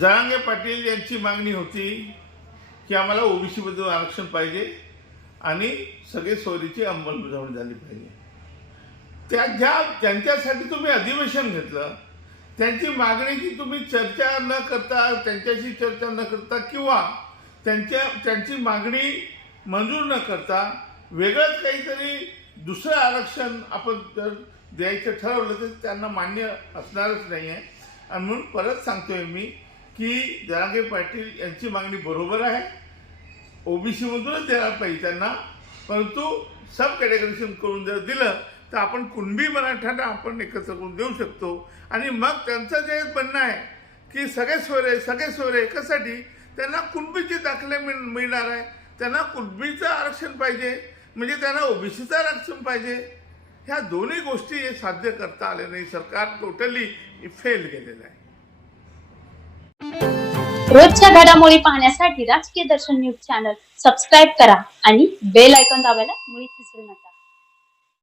जरांगे पाटील यांची मागणी होती की आम्हाला ओबीसीबद्दल आरक्षण पाहिजे आणि सगळे सोयरीची अंमलबजावणी झाली पाहिजे. त्या ज्या त्यांच्यासाठी तुम्ही अधिवेशन घेतलं त्यांची मागणी की तुम्ही चर्चा न करता त्यांच्याशी चर्चा न करता किंवा त्यांच्या त्यांची मागणी मंजूर न करता वेगळंच काहीतरी दुसरं आरक्षण आपण जर द्यायचं ठरवलं तर त्यांना मान्य असणारच नाही आहे आणि म्हणून परत सांगतोय मी की जरांगे पाटील यांची मागणी बरोबर आहे. ओबीसीमधूनच द्यायला पाहिजे त्यांना. परंतु सब कॅटेगरीशन करून जर दिलं तर आपण कुणबी मराठ्यांना आपण एकत्र करून देऊ शकतो. आणि मग त्यांचं जे म्हणणं आहे की सगळे सोयरे सगळे सोयरे एकासाठी त्यांना कुणबीचे दाखले मिळ मिळणार आहे. त्यांना कुणबीचं आरक्षण पाहिजे. म्हणजे त्यांना ओबीसीचं आरक्षण पाहिजे. ह्या दोन्ही गोष्टी हे साध्य करता आले नाही. सरकार टोटली फेल गेलेलं आहे. रोजच्या घडामोडी पाहण्यासाठी राजकीय दर्शन न्यूज चॅनल सबस्क्राईब करा आणि बेल आयकॉन दाबायला मुळीच विसरू नका.